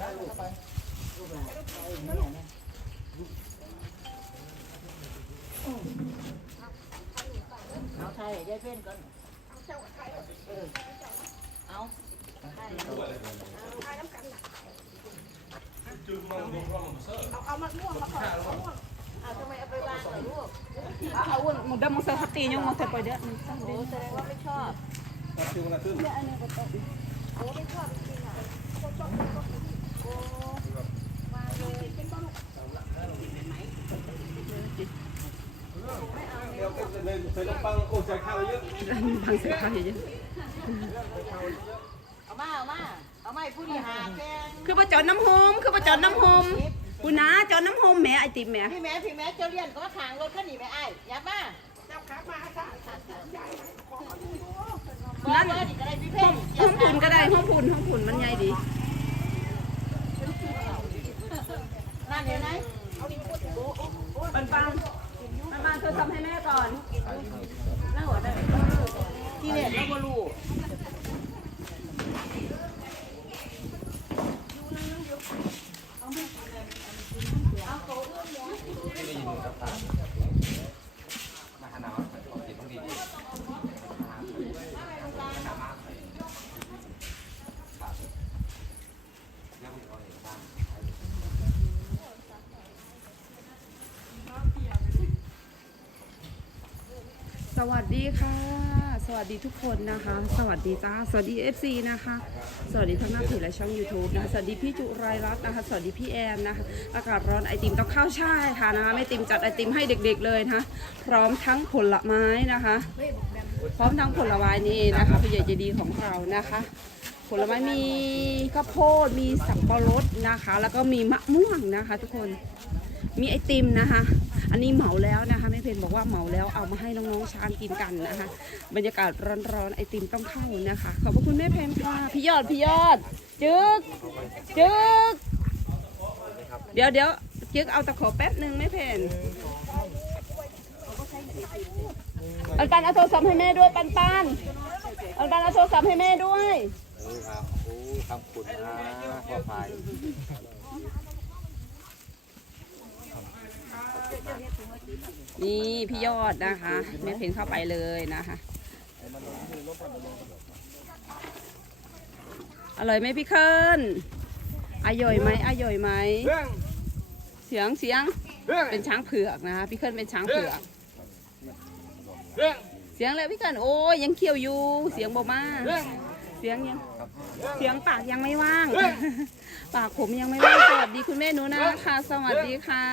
เอาไทยยายเพ่นก่อนเอาไทยเอามะม่วงมาก่อเอาทำไมเอาไปวางเหรอลูกเอาอ้วนมึงดำมึงใส่ขัตตียังมึงใส่ไปเด้อโอ้แสดงว่าไม่ชอบชื่อมันขึ้นโอ้ไม่ชอบจริงอะโอ้วางเลย เดี๋ยวก็จะเลยใส่ลงปังโอ้ใส่ข้าวเยอะทางเสียค่าเยอะเอามาเอามาเอามาให้ผู้ดีหาแกงคือประจอนน้ำหอมคือประจอนน้ำหอมกูนะจอนน้ำหอมแหม่ไอติมแหม่พี่แม่พี่แม่เจ้าเลี้ยนก็มาขางรถขันนี้แม่ไอ้ยับมานั่นเบอร์นี่ก็ได้พี่ห้เพ่องนห้องผุนก็ได้ห้องผุนห้องผุนมันใหญ่ดี นั่นเห็นไหมปันปันาเธอทำให้แม่ก่อนนั่งหัวได้ที่เด็ดแล้วก็รูเอาโต๊ะเอื้อมเลย สวัสดีค่ะ สวัสดีทุกคนนะคะ สวัสดีจ้าสวัสดี FC นะคะ สวัสดีทั้งหน้าเพจและช่อง YouTube นะคะสวัสดีพี่จุไรรัตน์นะคะ สวัสดีพี่แอนนะคะอากาศร้อนไอติมต้องเข้าช่ายค่ะนะคะไม่ติมจัดไอติมให้เด็กๆเลยนะคะพร้อมทั้งผลไม้นะคะ พร้อมทั้งผลไม้นี่นะคะผู้ใหญ่ใจดีของเรานะคะ ผลไม้มีข้าวโพดมีสับปะรดนะคะ แล้วก็มีมะม่วงนะคะ ทุกคนมีไอติมนะคะ อันนี้เหมาแล้วนะคะแม่เพนบอกว่าเหมาแล้วเอามาให้น้องๆช้างกินกันนะคะ บรรยากาศร้อนๆไอติมต้องเข้านะคะ ขอบพระคุณแม่เพนค่ะพี่ยอดพี่ยอดจึกจึกเดี๋ยวเดี๋ยวจึกเอาตะขอแป๊บหนึ่งแม่เพนปันปันเอาโทรศัพท์ให้แม่ด้วยปันปันปันปันเอาโทรศัพท์ให้แม่ด้วยโอ้ครับโอ้คำคุณนะพ่อพาย นี่พี่ยอดนะคะแม่เพนเข้าไปเลยนะคะ อร่อยไหมพี่เคินอร่อยไหมอร่อยไหมเรื่องเสียงเสียงเรื่องเป็นช้างเผือกนะคะพี่เคินเป็นช้างเผือกเรื่องเสียงเลยพี่เคินโอ้ยยังเคี้ยวอยู่เสียงบอกมาเรื่องเสียงยังเสียงปากยังไม่ว่าง ปากผมยังไม่ว่างสวัสดีคุณแม่หนูนะค่ะสวัสดีค่ะ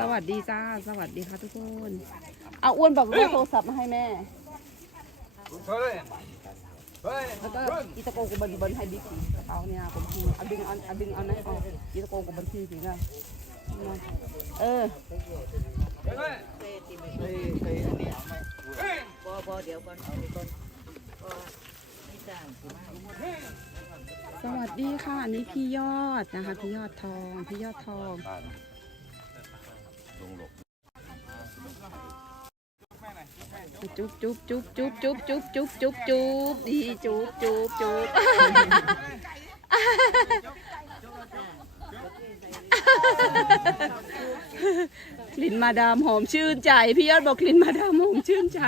สวัสดีจ้า สวัสดีค่ะทุกคน เอาอ้วนบอกว่าโทรศัพท์มาให้แม่เฮ้ยเฮ้ยแล้วก็อีตะโกนกับบันบันให้บิ๊กกระเป๋าเนี่ยนะผมทีเอาดึงเอาเอาดึงเอานั่นออกอีตะโกนกับบัญชีสินะเออเฮ้ยเตะติมเฮ้ยเฮ้ยอันนี้เอาไหมบอบอเดี๋ยวก่อนเอาก่อนก็ไม่จ้างสิมาสวัสดีค่ะอันนี้พี่ยอดนะคะ พี่ยอดทอง พี่ยอดทองบ้าน ลงหลบจุ๊บจุ๊บจุ๊บจุ๊บจุ๊บจุ๊บจุ๊บจุ๊บจุ๊บดีจุ๊บจุ๊บจุ๊บกลิ่นมาดามหอมชื่นใจ พี่ยอดบอกกลิ่นมาดามหอมชื่นใจ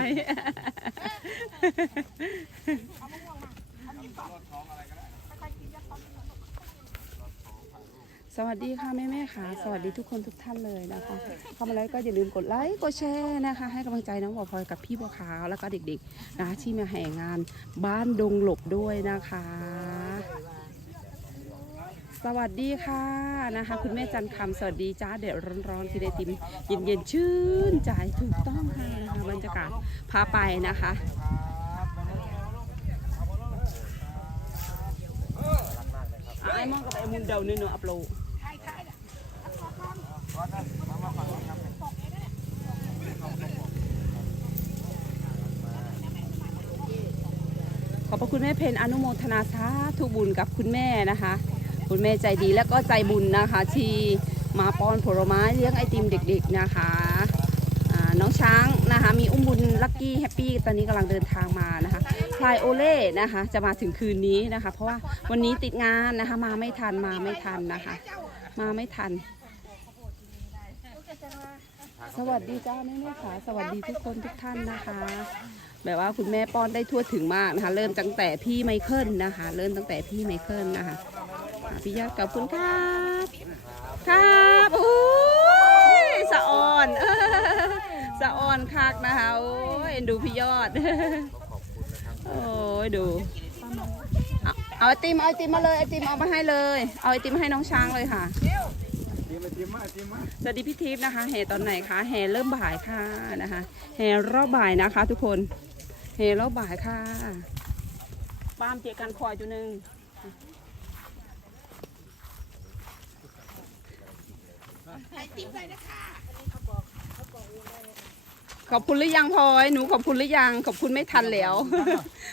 สวัสดีค่ะแม่แม่ค่ะสวัสดีทุกคนทุกท่านเลยนะคะเข้ามาแล้วก็อย่าลืมกดไลค์กดแชร์นะคะ ให้กำลังใจน้องบัวพลอยกับพี่บัวขาวแล้วก็เด็กๆนะคะที่มาแห่งานบ้านดงหลบด้วยนะคะ สวัสดีค่ะนะคะ คุณแม่จันคำสวัสดีจ้าเดี๋ยวร้อนๆที่ได้ติมเย็นๆชื่นใจถูกต้องค่ะนะคะบรรยากาศพาไปนะคะไอ้มองกับไอ้มุนเดาเนี่ยเนาะอัปโหลด ขอบพระคุณแม่เพนอนุโมทนาสาธุบุญกับคุณแม่นะคะ คุณแม่ใจดีและก็ใจบุญนะคะ ที่มาป้อนผลไม้เลี้ยงไอติมเด็กๆนะคะน้องช้างนะคะ มีอุ้มบุญลักกี้แฮปปี้ตอนนี้กำลังเดินทางมานะคะพลายโอเล่นะคะ จะมาถึงคืนนี้นะคะ เพราะว่าวันนี้ติดงานนะคะ มาไม่ทันมาไม่ทันนะคะ มาไม่ทัน สวัสดีจ้าแม่แม่ค่ะสวัสดีทุกคนทุกท่านนะคะ แบบว่าคุณแม่ป้อนได้ทั่วถึงมากนะคะ เริ่มตั้งแต่พี่ไมเคิลนะคะ เริ่มตั้งแต่พี่ไมเคิลนะคะพี่ยอดขอบคุณครับครับโอ้ยสะอ่อนสะอ่อนคักนะคะโอ้ยเอ็นดูพี่ยอดโอ้ยดูเอาเอาไอติมเอาไอติมมาเลยไอติมเอามาให้เลย เอาไอติมมาให้น้องช้างเลยค่ะ สวัสดีพี่ทิพย์นะคะแห่ตอนไหนคะแห่เริ่มบ่ายค่ะนะคะแห่รอบบ่ายนะคะ ทุกคนแห่รอบบ่ายค่ะปาล์มเจอกันคอยจุหนึ่งขอบ คุณหรือยังพลอยหนูขอบคุณหรือยังขอบคุณไม่ทันแล้ว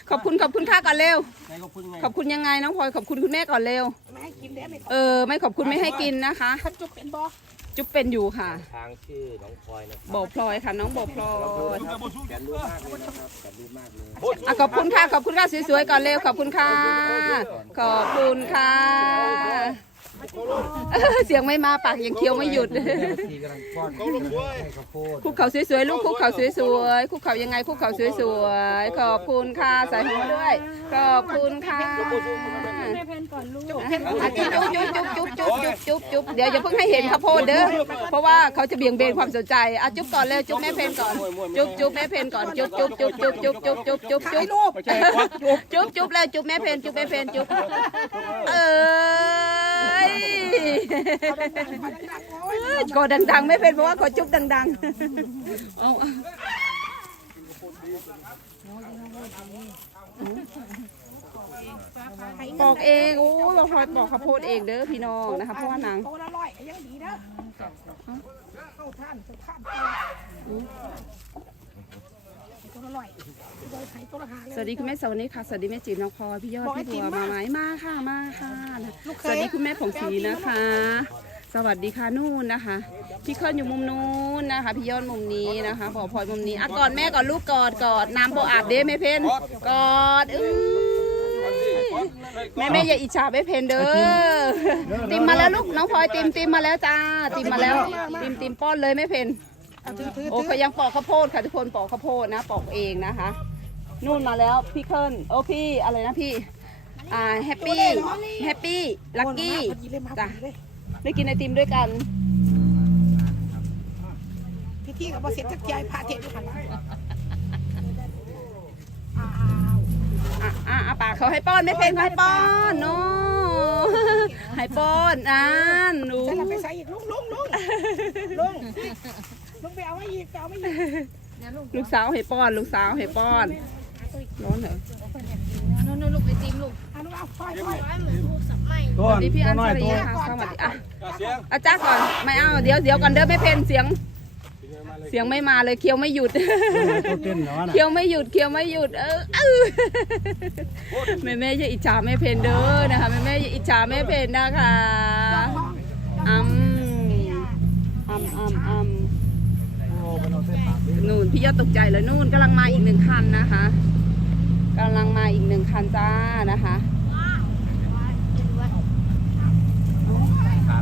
ขอบคุณขอบคุณค่าก่อนเร็ว ไหนก็พูดยังไงขอบคุณยังไงน้องพลอยขอบคุณคุณแม่ก่อนเร็ว ไม่ให้กินได้ไหมเออ ไม่ขอบคุณไม่ให้กินนะคะขันจุกเป็นบอจุ๊บเป็นอยู่ค่ะ ทางชื่อน้องพลอยนะโบพลอยค่ะน้องโบพลอยแสนรู้มากเลยนะครับแสนรู้มากเลยอะขอบคุณค่ะขอบคุณค่ะสวยๆก่อนเร็วขอบคุณค่ะ ขอบคุณค่ะ เออเสียงไม่มาปากยังเคี้ยวไม่หยุด ทีกำลังป้อนให้ข้าวโพดคุกเข่าสวยๆลูกคุกเข่าสวยๆคุกเข่ายังไงคุกเข่าสวยๆขอบคุณค่ะใส่หัวด้วย ขอบคุณค่ะอะจุ๊บจุ๊บจุ๊บจุ๊บจุ๊บจุ๊บจุ๊บเดี๋ยวอย่าเพิ่งให้เห็นข้าวโพดเด้อเพราะว่าเขาจะเบี่ยงเบนความสนใจอะจุ๊บก่อนเร็วจุ๊บแม่เพนก่อนจุ๊บจุ๊บแม่เพนก่อนจุ๊บจุ๊บจุ๊บจุ๊บจุ๊บจุ๊บจุ๊บจุ๊บจุ๊บรูปจุ๊บจุ๊บแล้วจุ๊บแม่เพนจุ๊บแม่เพนจุ๊บเอ้ย ก็ดังๆ ไม่เป็นเพราะว่าขอจุ๊บดังๆ เอาปอกเอง โอ้ยบอกพลอยปอกข้าวโพดเองเด้อพี่น้องนะคะ เพราะว่าหนังโตละร้อยยังดีนะเข้าท่านเข้าท่านโต ละร้อยโดยไทยโตละหาสวัสดีคุณแม่สวัสดีค่ะสวัสดีแม่จิ๋มน้องพลอยพี่ยอดพี่บัวมาไหมมาค่ะมาค่ะสวัสดีคุณแม่ผงศรีนะคะ สวัสดีค่ะนู่นนะคะ พี่เคลื่อนอยู่มุมนู้นนะคะ พี่ยอดมุมนี้นะคะบอกพลอยมุมนี้อะกอดแม่ก่อนลูกกอดกอดน้ำโบอาบเด้ไม่เพนกอดอื้อแม่แม่อย่าอิจฉาไม่เพนเด้อติมมาแล้วลูกน้องพลอยติมติมมาแล้วจ้าติมมาแล้วติมติมป้อนเลยไม่เพน ถือถือโอ้เขายังปอกข้าวโพดค่ะทุกคนปอกข้าวโพดนะปอกเองนะคะนู่นมาแล้วพี่เคิลโอ้พี่อะไรนะพี่ อ่าแฮปปี้แฮปปี้ลักกี้พอดีเลยมาพอจ้ะดีเลยได้กินไอติมด้วยกัน พี่ที่กับบอเสียจักรยายพาเทศอยู่หันหลังอ้าวอะอะอะปากเขาให้ป้อนไม่เพลงเขาให้ป้อนโนให้ป้อนอ่านหนูฉันเราไปใส่อีกลุงลุงลุงลุง ลุงไปเอาไว้อีกไปเอาไว้อีกลูกสาวให้ป้อน ลูกสาวให้ป้อนร้อนเหรออะลุงเอาไฟไฟสวัสดีพี่อัญชลีค่ะสวัสดีอะอาจ้าก่อนไม่เอาเดี๋ยวเดี๋ยวก่อนเด้อไม่เพลเสียง เสียงไม่มาเลยเคี้ยวไม่หยุดเคี้ยวไม่หยุดเคี้ยวไม่หยุดเออเออแม่แม่อย่าอิจฉาแม่เพนเด้อนะคะแม่แม่อย่าอิจฉาแม่เพนนะคะอืมอืมอืมอืม นู่นพี่ยอดตกใจเลยนู่นกำลังมาอีกหนึ่งคันนะคะกำลังมาอีกหนึ่งคันจ้านะคะ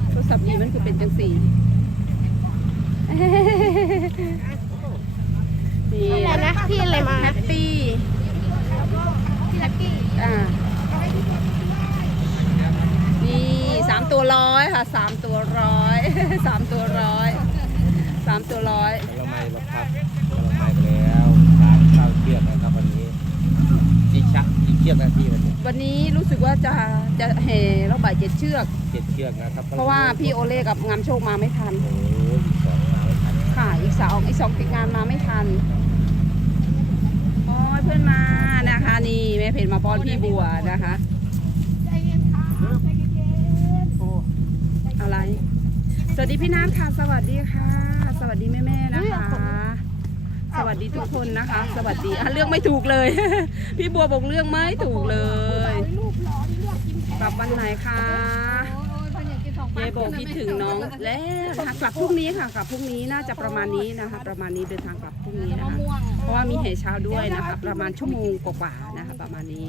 โทรศัพท์นี้มันคือเป็นจังสี่นี่อะไรนะพี่อะไรมาแฮปปี้พี่ลักกี้อ่านี่สามตัวร้อยค่ะสามตัวร้อยสามตัวร้อยสามตัวร้อยผลไม้เราพักผลไม้ไปแล้วทานข้าวเที่ยงนะครับวันนี้อีก ชักอีกเชือกนะพี่วันนี้วันนี้รู้สึกว่าจะจะแห่รอบบ่ายเจ็ดเชือก เจ็ดเชือกนะครับเพราะว่าพี่โอเล่กับงามโชคมาไม่ทัน โอ้โหอีกสองมาไม่ทันค่ะ อีกสองอีกสองติดงานมาไม่ทันโอ้ยเพื่อนมานะคะนี่แม่เพนมาป้อนพี่บัวนะคะใจเย็นค่ะใจเย็นอะไร สวัสดีพี่น้ำค่ะ สวัสดีค่ะ สวัสดีแม่แม่ๆนะคะ สวัสดีทุกคนนะคะ สวัสดีอะเรื่องไม่ถูกเลย พี่บัวบอกเรื่องไม่ถูกเลยกลับวันไหนคะเยากกินสองยโบคิดถึงน้องแล้วนะคะกลับพรุ่งนี้ค่ะกลับพรุ่งนี้น่าจะประมาณนี้นะคะ ประมาณนี้เดินทางกลับพรุ่งนี้นะคะ เพราะว่ามีเหตุเช้าด้วยนะคะ ประมาณชั่วโมงกว่าๆนะคะ ประมาณนี้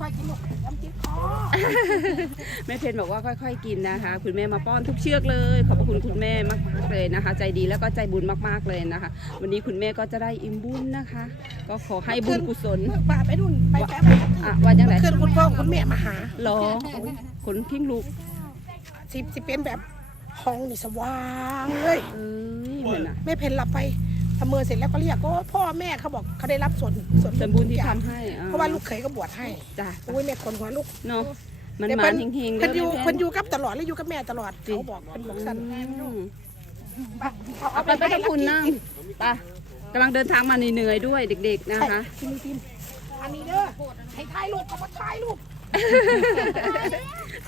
ค่อยๆกินลูกน้ำจิ้มคอแม่เพนบอกว่าค่อย ๆ กินนะคะ คุณแม่มาป้อนทุกเชือกเลย ขอบพระคุณคุณแม่มากๆเลยนะคะ ใจดีแล้วก็ใจบุญมากๆเลยนะคะ วันนี้คุณแม่ก็จะได้อิ่มบุญนะคะ ก็ขอให้บุญกุศลเมื่อป่าไปนู่นไปแป๊บไปอะว่าจังไหนขึ้นคุณพ่อคุณแม่มาหารอคนพิงลูกสิสิเป็นแบบห้องนี่สว่างเลยเอ้ยเหมือนอะแม่เพนหลับไป ประเมินเสร็จแล้วก็เรียกก็พ่อแม่เขาบอกเขาได้รับส่วนส่วนส่วนบุญที่ทุกอย่าทำงให้อ่เพราะว่าลูกเขยก็บวชให้จ้ะโอ้ยแม่คนหัวลูกเนาะมันดี๋ยวมาเพิ่นเฮงๆเพิ่นอยู่ด้วเพิ่นอยู่กับตลอดแล้วอยู่กับแม่ตลอดเขาบอกเพิ่นบอกสั้นอืมเอาเอาไปไปทำคุณนั่งไปกำลังเดินทางมาเหนื่อยๆด้วยเด็ก ๆ นะใช่คะกินกินอันนี้เด้อให้ถ่ายรูปก็มาถ่ายรูป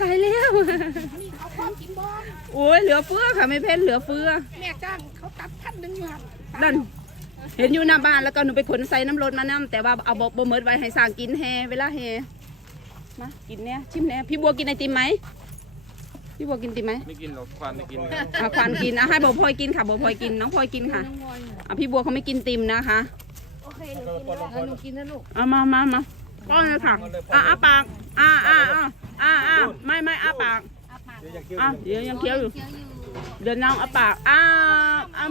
ตายแล้วอันนี้เขาความกินบ้านโอ้ยเหลือเฟือค่ะไม่เพ้นเหลือเฟือแม่จ้างเขาตัดพันหนึ่งอยู่ครับ นั่นเห็นอยู่หน้าบ้านแล้วก็หนูไปขนใส่น้ำร้อนมาน้ำแต่ว่าเอาบบเมิดไว้ให้สร้างกินแฮเวลาแฮมากินเนี่ยชิมเนี่ยพี่บัวกินไอติมไหมพี่บัวกินไอติมไหมไม่กินหรอกควันไม่กินอะควานกินอะให้บัวพลอยกินค่ะบัวพลอยกินน้องพลอยกินค่ะอะพี่บัวเขาไม่กินติมนะคะโอเคหนูกินแล้วหนูกินนะลูกเอามามามาป้อนเลยค่ะอะอ้าปากอะอะอะอะอะไม่ไม่อ้าปากอะเดี๋ยวยังเคี้ยวอยู่ เคี้ยวอยู่เดี๋ยวน้องอ้าปากอ้าอื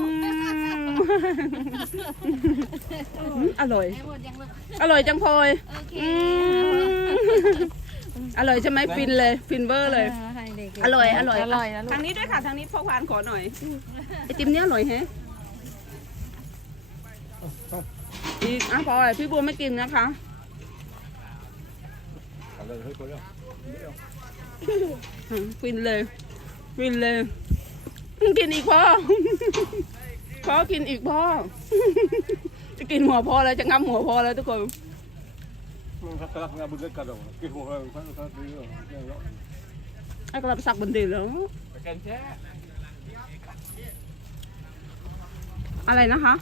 มอร่อย ไอ้หมดยังลูกอร่อยจังพลอยโอเคอืมอร่อยใช่ไหมฟินเลยฟินเวอร์เลย ให้เด็กอร่อยอร่อย อร่อยนะลูกทางนี้ด้วยค่ะ ทางนี้พ่อควานขอหน่อยไอติมเนี้ยอร่อยแฮะอีกอะพลอยพี่บัวไม่กินนะคะอืมฟินเลย ฟินเลย กินอีกพ่อพ่อกินอีกพ่อ จะกินหัวพ่อแล้วจะงับหัวพ่อแล้วทุกคน Salah nggak bener kan dong. Kis mau kan kan kan dia. ไอ้กระสักบนดินแล้ว Kan cek. อะไรนะคะ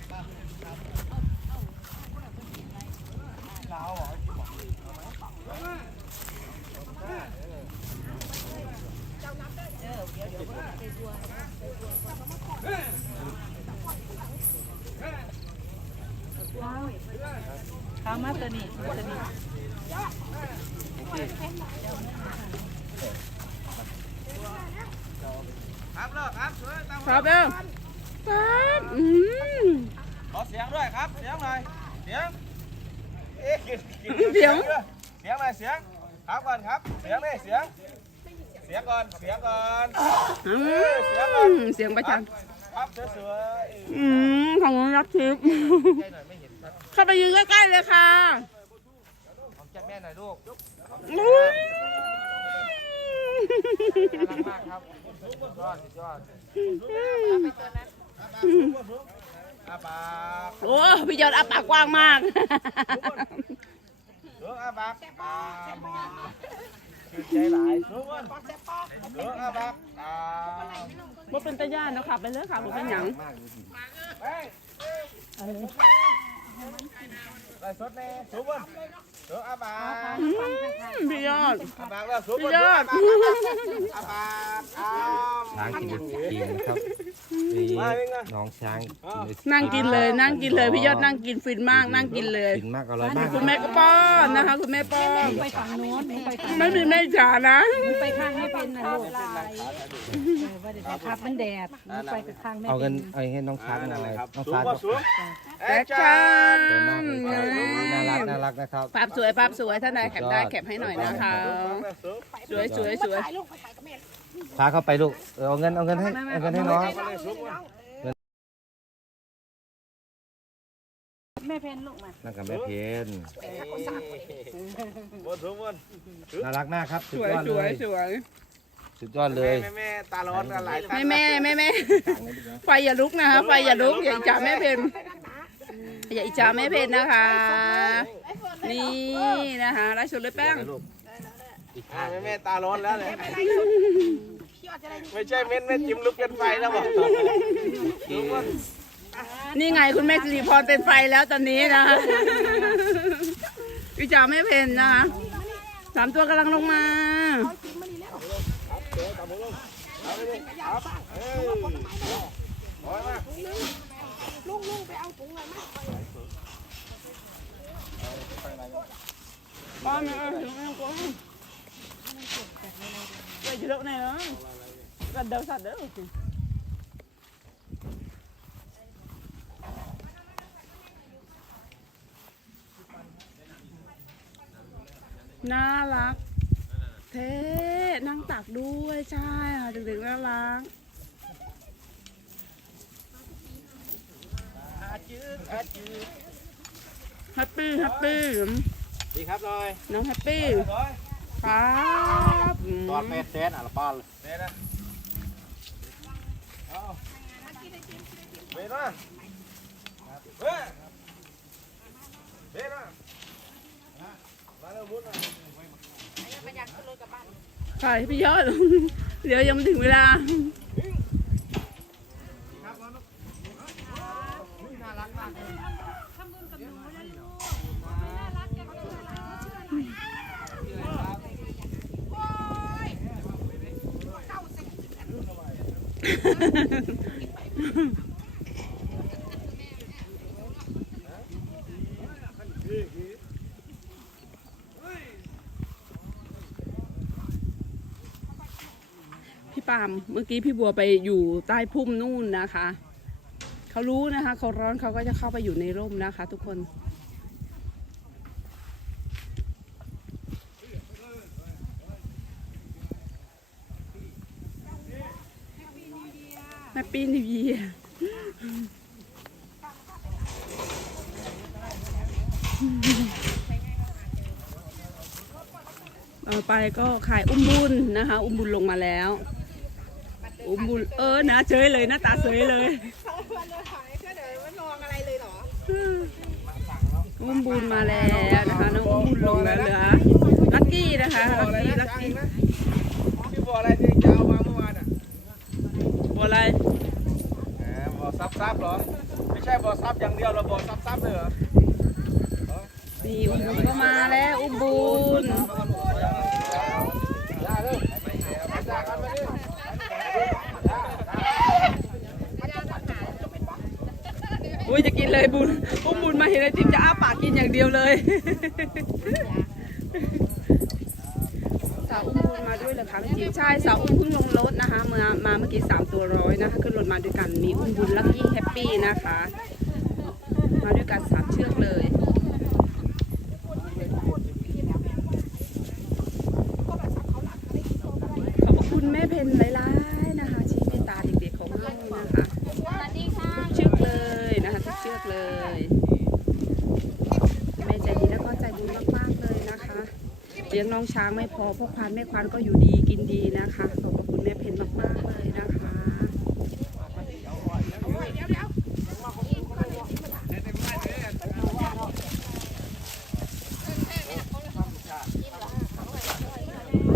ข้าวมาตัวนี้ตัวนี้ครับเลิกครับสวยตามครับเด้อครับอืมขอเสียงด้วยครับ เสียงหน่อยเสียงเอ๊ะเสียงเสียงหน่อยเสียงครับก่อนครับ เสียงนี่เสียง เสียงก่อน เสียงก่อนอืมเสียงประชันครับสวยอืมของรับทิพย์ๆใกล้หน่อยไม่เห็นครับเข้าไปยืนใกล้ๆเลยค่ะของแจ็คแม่หน่อยลูกอุ๊ยน่ารักมากครับสุดยอดสุดยอดอาปากโอ้พี่ยอดอาปากกว้างมากเลือกอาปากอ่าชื่น ใจหลายสุดยอดเลือกอาปากอ่าบ่เป็นตาย่านเนาะค่ะ ไปเลยค่ะบ่เป็นหยังเฮ้ยไล่สดแน่สุบนเลือกอาปากอืมพี่ยอดอาปากแล้วสุบพี่นยอดอาปากอ้า ช้างกินจริงนะครับนี่น้องช้างกินไอศกรีมนั่งกินเลยนั่งกินเลยพี่ยอดนั่งกินฟินมากนั่งกินเลย กินมากอร่อยมากคุณแม่ก็ป้อนนะคะ คุณแม่ป้อนไปฝั่งโน้นไปฝั่งไม่มีแม่จ๋านะไปข้างไม่เป็นนะลูกครับมันแดดไปกับข้างไม่เอาเป็เงินนเอาให้น้องช้างหน่อยน้องสูช้างบสูงแอคชั่นสวยมากเลยครับน่ารักน่ารักนะครับภาพสวยภาพสวยท่านใดแคปได้แคปให้หน่อยนะคะ สวยสวยสวย ถ่ายลูกไปถ่ายกับแม่พาเข้าไปลูกเออเอาเงินเอาเงินให้เอาเงินให้น้องแม่เพนลูกมานั่งกับแม่เพนบนสูงบนน่ารักมากครับสสุดวยยอดสเลวยยสวยสุดยอดเลแม่ยแม่แม่ตาร้อนกันหลายตาแม่แม่แม่แม่ไฟอย่าลุกนะคะไฟอย่าลุกอย่าอิจฉาแม่เพนอย่าอิจฉาแม่เพนนะคะ นี่นะคะไล่สุดเลยแป้ง แม่แม่ตาร้อนแล้วเลยพี่อาจจะได้ไม่ใช่เม็ดเม็ดจิ้มลุกเป็นไฟแล้วบอกนี่ไงคุณแม่สิริพรเป็นไฟแล้วตอนนี้นะคะอิจฉาแม่เพนนะคะสามตัวกำลังลงมาลุงลุงไปเอาถุงเลยมา con nữa không có vậy chứ đậu này nữa gần đầu sạt đỡ rồi น่ารักเท่นั่งตักด้วยใช่ค่ะเด็กๆน่ารักอาจืดอาจืดแฮปปี้แฮปปี้ดีครับหน่อยน้องแฮปปี้ครับ ตอนเมสเซนอะละป้าเมสนะเอาเมสนะเฮ้ยเมสนะมาเร็วมุดนะขายไปเยอะเลยเดี๋ยวยังไม่ถึงเวลา พี่ปามเมื่อกี้พี่บัวไปอยู่ใต้พุ่มนู่นนะคะ เขารู้นะคะ เขาร้อนเขาก็จะเข้าไปอยู่ในร่มนะคะ ทุกคน แฮปปี้นิวเยียร์ต่อ ไปก็ขายอุ้มบุญนะคะ อุ้มบุญลงมาแล้ว อุ้มบุญเออนะเฉยเลยหน้าตาเฉยเลยวันเราถ่ายก็เดี๋ยวมันลองอะไรเลยเหรออุ้มบุญมาแล้วนะคะน้องอุ้มบุญลงแล้วเหลือลักกี้นะคะลักกี้ลักกี้พี่บัวอะไรที่จะเอามาเมื่อวานอะบัวอะไรแหมบ่อซับซับเหรอไม่ใช่บ่อซับอย่างเดียวเราบ่อซับซับเลยเหรอนี่อุ้มบุญก็มาแล้วอุ้มบุญ ย่าเร็วมาจากกันมาดิ อุ้ยจะกินเลยบุญอุ้มบุญมาเห็นไอติมจะอ้าปากกินอย่างเดียวเลยสาวอุ้มบุญมาด้วยเหรอคะพี่จิ๋วใช่สาวอุ้มเพิ่งลงรถนะคะมามาเมื่อกี้สามตัวร้อยนะคะขึ้นรถมาด้วยกันมีอุ้มบุญลักกี้แฮปปี้นะคะ มาด้วยกันสามเชือกเลย ขอบพระคุณแม่เพนหลายๆนะคะ ชี้เมตตาเด็กๆของเรานะคะเชือกเลยนะคะทุกเชือกเลย แม่ใจดีแล้วก็ใจบุญมากๆเลยนะคะเลี้ยงน้องช้างไม่พอพ่อควานแม่ควานก็อยู่ดีกินดีนะคะขอบคุณแม่เพนมากๆเลยนะคะ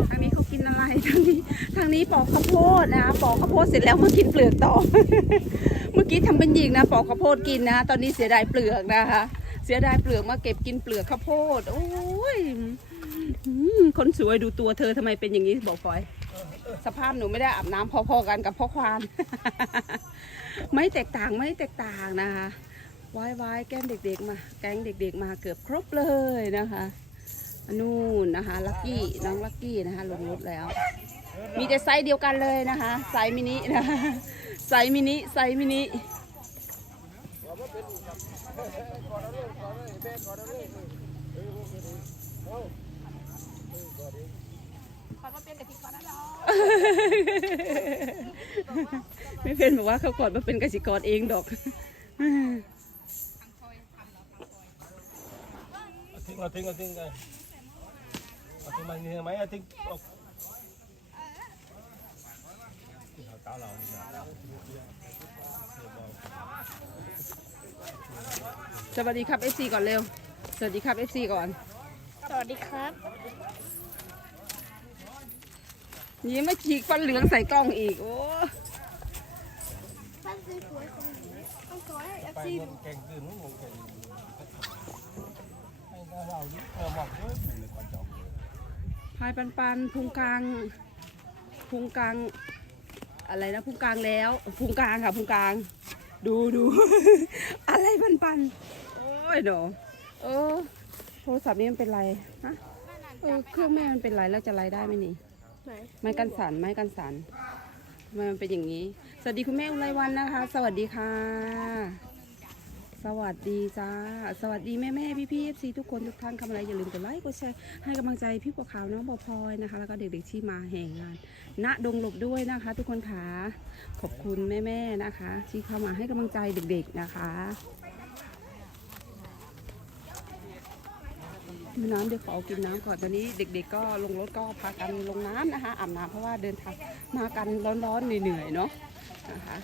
ทางนี้เขากินอะไรทางนี้ทางนี้ปอกข้าวโพดนะคะปอกข้าวโพดเสร็จแล้วมากินเปลือกต่อ เมื่อกี้ทำเป็นหยิงนะปอกข้าวโพดกินนะ ตอนนี้เสียดายเปลือกนะคะ เสียดายเปลือกมาเก็บกินเปลือกข้าวโพดโอ้ย คนสวยดูตัวเธอทำไมเป็นอย่างนี้บอกฟอย สภาพหนูไม่ได้อาบน้ำพอๆกันกับพ่อควาน ไม่แตกต่างไม่แตกต่างนะคะวายวายแก้มเด็กๆมา แก๊งเด็ก ๆ มาเกือบครบเลยนะคะนู่นนะคะลักกี้น้องลักกี้นะคะลงรถแล้ว มีแต่ไซส์เดียวกันเลยนะคะไซส์มินินะคะไซส์มินิไซส์มินิ ไม่เป็นบอกว่าเขากอดมาเป็นกสิกรเองดอกทิ้งเอาทิ้งเอาทิ้งกันเอาทิ้งมันนี่ไหมเอาทิ้งเอาเก้าเราสวัสดีครับ FC ก่อนเร็ว สวัสดีครับ FC ก่อน สวัสดีครับ นี่มาฉีกฟันเหลืองใส่กล้องอีก โอ้บ้านสวยๆของหนูต้องสวยเอฟไปซีเงินเก่งตื่นนู้นงงเก่งให้เราเออหมอกเยอะเลยก่อนจบพายปันปันพุงกลางพุงกลาง อะไรนะพุงกลางแล้วพุงกลางค่ะพุงกลาง ดูดูอะไรปันปันโอ้ยเนาะเออโทรศัพท์นี้มันเป็นไรฮะเออเครื่องแม่มันเป็นไรแล้วจะไล่ได้ไหมนี่ ไหนไม้กันสันไม้กันสันทำไมมันเป็นอย่างนี้ สวัสดีคุณแม่อุไรวันนะคะ สวัสดีค่ะ สวัสดีจ้า สวัสดีแม่แม่พี่พี่เอฟซีทุกคนทุกท่านคำอะไรอย่าลืมกดไลค์กดแชร์ให้กำลังใจพี่บัวขาวน้องบัวพลอยนะคะ แล้วก็เด็กๆที่มาแห่งาน ณดงหลบด้วยนะคะ ทุกคนค่ะขอบคุณแม่ๆนะคะ ที่เข้ามาให้กำลังใจเด็ก ๆนะคะ ดูน้ำเดี๋ยวขอกินน้ำก่อนตอนนี้เด็กๆก็ลงรถก็พากันลงน้ำนะคะอาบน้ำเพราะว่าเดินทางมากันร้อนๆเหนื่อยๆเนาะนะคะ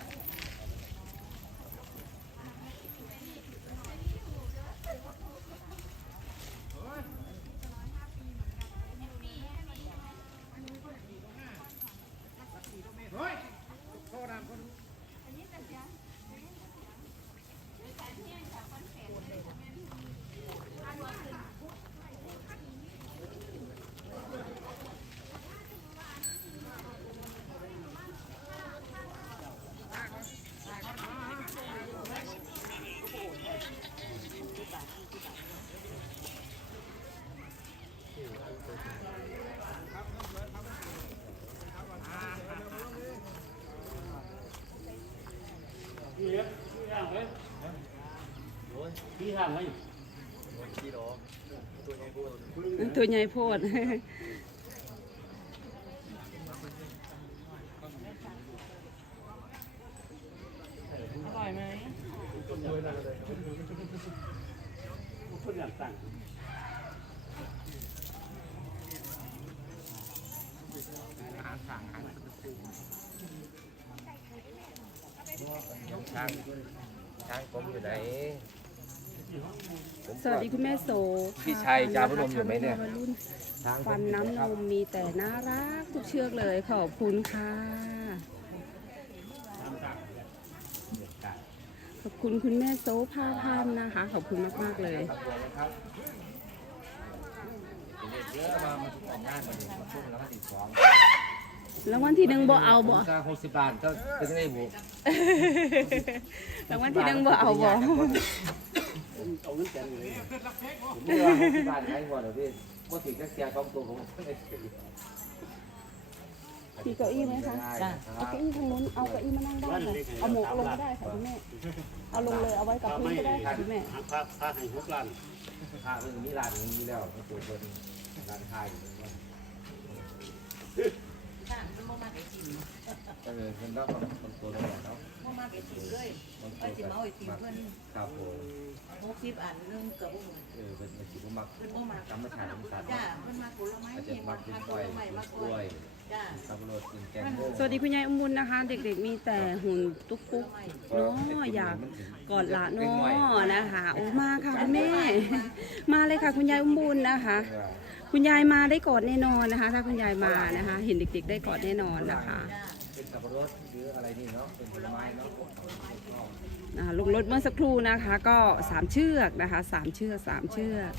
ตัวใหญ่โพดอร่อยไหมช้างช้างผมอยู่ไหนผม สวัสดีคุณแม่โสพี่ชัยจาพนมอยู่ไหมเนี่ย วัรุ่นช้างผมฟันน้ำนมมีแต่น่ารักทุกเชือกเลยขอบคุณค่ะ ขอบคุณคุณแม่โซภาพันธ์นะคะ ขอบคุณมากๆเลยครับเยอะมามาทุกงานมาดิมาช่วงแล้วก็ติดสองรางวัลที่หนึ่งบ่เอาบ่ ผมจะหกสิบบาทก็เป็นไงบุรางวัลที่หนึ่งบ่เอาบ่ เอาเงินแจกเลยผมไม่ว่าหกสิบบาทให้หมดเลยพี่เมื่อกี้แค่เสียสองตัวผมไม่ได้เสียมีเก้าอี้ไหมคะได้คเอารับเก้าอี้ทางนู้นเอาเก้าอี้มานั่งได้ค่ะเอาหมวกลงก็ได้ค่ะคุณแม่ เอาลงเลยเอาไว้กับพื้นก็ได้ค่ะคุณแม่พระพระให้หกล้านค่าเพิ่งมีร้านนี้แล้วก็ตัวเพิ่นร้านค้าอยู่ว่าข้างมันบ่มาไก่จิ้มเออเพิ่นก็ต้องตัวละเนาะ บ่มาไก่จิ้มเลยบางไอ้สิมาเอาไอ้จิ้มเพิ่นครับผม60อันหนึงกับบ่หมดเออเป็นเป็นสิบมักเพิ่นบ่มาธรรมชาติธรรมชาติจ้าเพิ่นมาผลไม้อาจจะนี่มัมากเป็นผกล้วยลไม้มากกล้ล้ววยจ้าสับปะรดกินแกงโม่สวัสดีคุณยายอมบุญนะคะ เด็กๆมีแต่หุ่นตุ๊กปุ๊กเนาะอยากกอดหลานเนาะนะคะโอ้มาค่ะคุณแม่ มาเลยค่ะคุณยายอมบุญนะคะ คุณยายมาได้กอดแน่นอนนะคะ ถ้าคุณยายมานะคะ เห็นเด็ก ๆ ได้กอดแน่นอนนะคะเป็น สับปะรดหรืออะไรนี่เนาะเป็นผลไม้เนาะอ่าลงรถเมื่อสักครู่นะคะก็สามเชือกนะคะสามเชือกสามเชือก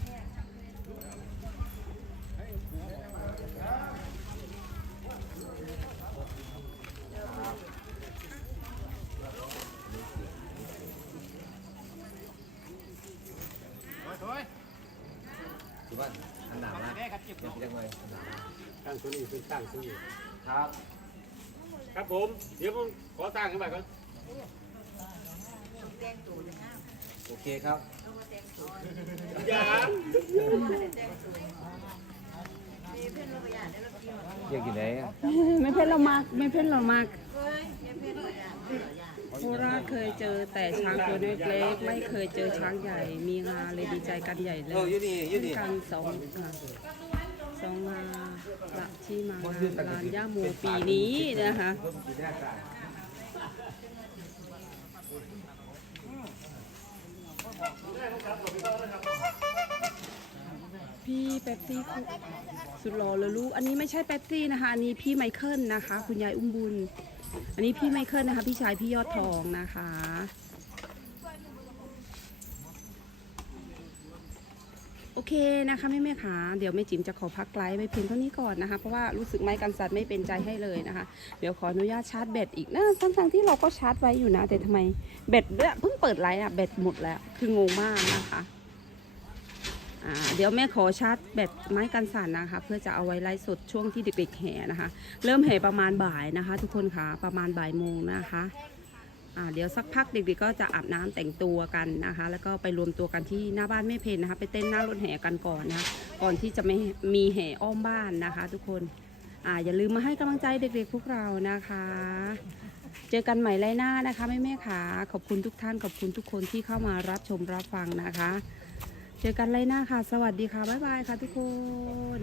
คือว่าอันหนาวนะเก็บยังไงตั้งตัวนี้เป็นตั้งตัวนี้ครับ ครับผม เดี๋ยวผมขอตั้งขึ้นมาก่อนแต่งตัวจะงามโอเคครับแล้วก็แต่งตัวอย่าแต่งตัวมีเพิ่นเราก็อยากได้เรากินเรียกอยู่ไหนอะไม่เพ่นเรามากไม่เพ่นเรามากเฮ้ยมีเพิ่นเราอยากเราอยากโคราชเคยเจอแต่ช้างตัวเล็กๆไม่เคยเจอช้างใหญ่ มีงาเลยดีใจกันใหญ่เลเออยอยู่นี่อยู่นี่ กันสองค่ะ สองงาละที่มาลานย่าโมปีนี้นะคะพี่เป๊ปซี่สุดหล่อเลยลูก อันนี้ไม่ใช่เป๊ปซี่นะคะ อันนี้พี่ไมเคิลนะคะ คุณยายอุ้มบุญ อันนี้พี่ไมเคิลนะคะ พี่ชายพี่ยอดทองนะคะ โอเคนะคะแม่แม่ขาเดี๋ยวแม่จิ๋มจะขอพักไลฟ์ไปเพียงเท่านี้ก่อนนะคะ เพราะว่ารู้สึกไม้กันสัตว์ไม่เป็นใจให้เลยนะคะ เดี๋ยวขออนุญาตชาร์จแบตอีกนะทั้งๆที่เราก็ชาร์จไว้อยู่นะ แต่ทำไมแบตเนี่ยเพิ่งเปิดไลฟ์อะแบตหมดแล้ว คืองงมากนะคะเดี๋ยวแม่ขอชาร์จแบตไม้กันสั่นนะคะ เพื่อจะเอาไว้ไลฟ์สดช่วงที่เด็กๆแห่นะคะ เริ่มแห่ประมาณบ่ายนะคะ ทุกคนค่ะประมาณบ่ายโมงนะคะ เดี๋ยวสักพักเด็กๆก็จะอาบน้ำแต่งตัวกันนะคะ แล้วก็ไปรวมตัวกันที่หน้าบ้านแม่เพนนะคะ ไปเต้นหน้ารถแห่กันก่อนนะะก่อนที่จะไม่มีแห่อ้อมบ้านนะคะ ทุกคนอ่าอย่าลืมมาให้กำลังใจเด็กๆพวกเรานะคะ เจอกันใหม่ไลน์หน้านะคะแม่แม่ๆค่ะขอบคุณทุกท่านขอบคุณทุกคนที่เข้ามารับชมรับฟังนะคะ เจอกันไลน์หน้าค่ะ สวัสดีค่ะบ๊ายบายค่ะทุกคน